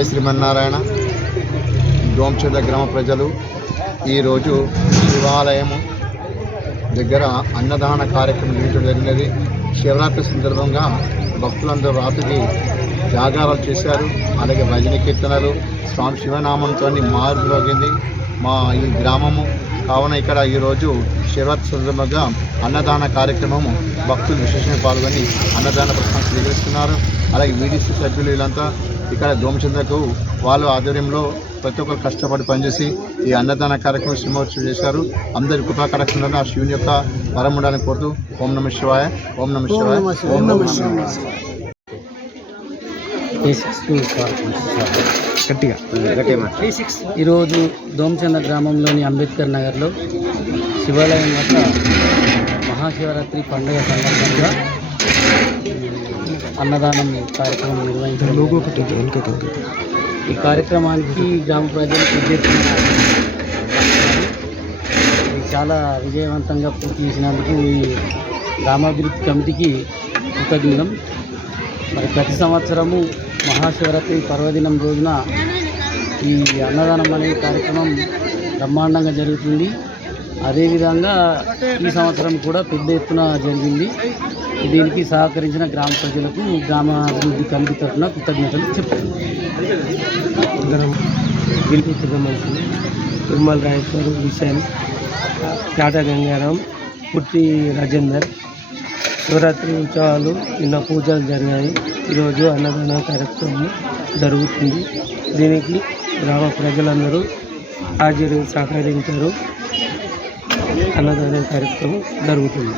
జై శ్రీమన్నారాయణ. దోమచెర్ల గ్రామ ప్రజలు ఈరోజు శివాలయము దగ్గర అన్నదాన కార్యక్రమం నిర్వహించడం జరిగినది. శివరాత్రి సందర్భంగా భక్తులందరూ రాత్రికి జాగారాలు చేశారు. అలాగే భజన కీర్తనలు, స్వామి శివనామంతో మారుమోగింది మా ఈ గ్రామము. కావున ఇక్కడ ఈరోజు శివరాత్రి సందర్భంగా అన్నదాన కార్యక్రమము భక్తులు విశేషంగా పాల్గొని అన్నదాన ప్రశ్న స్వీకరిస్తున్నారు. అలాగే వీడీసీ సభ్యులు వీళ్ళంతా ఇక్కడ దోమచెర్లకు వాళ్ళ ఆధ్వర్యంలో ప్రతి ఒక్కరు కష్టపడి పనిచేసి ఈ అన్నదాన కార్యక్రమం శ్రీమోత్సవం చేశారు. అందరి కృపా కటాక్షంలో ఆ శివుని యొక్క వరం ఉండాలని కోరుతూ ఓం నమః శివాయ, ఓం నమః శివాయ, ఓం నమః శివాయ. ఈరోజు దోమచెర్ల గ్రామంలోని అంబేద్కర్ నగర్లో శివాలయం వద్ద మహాశివరాత్రి పండుగ సందర్భంగా అన్నదానం కార్యక్రమం నిర్వహించడం. ఈ కార్యక్రమానికి గ్రామ ప్రజలు ఇది చాలా విజయవంతంగా పూర్తి చేసినందుకు ఈ గ్రామాభివృద్ధి కమిటీకి కృతజ్ఞతం. మరి ప్రతి సంవత్సరము మహాశివరాత్రి పర్వదినం రోజున ఈ అన్నదానం అనే కార్యక్రమం బ్రహ్మాండంగా జరుగుతుంది. అదేవిధంగా ఈ సంవత్సరం కూడా పెద్ద ఎత్తున జరిగింది. దీనికి సహకరించిన గ్రామ ప్రజలకు గ్రామాభివృద్ధి కమిటీ తరఫున కృతజ్ఞతలు చెప్తున్నాను. తిరుమల రాజేశ్వర, విశాల్, టాటా గంగారాం, పుట్టి రాజేందర్. శివరాత్రి ఉత్సవాలు నిన్న పూజలు జరిగాయి. ఈరోజు అన్నదాన కార్యక్రమం జరుగుతుంది. దీనికి గ్రామ ప్రజలందరూ హాజరు సహకరించారు. అన్నదాన కార్యక్రమం జరుగుతుంది.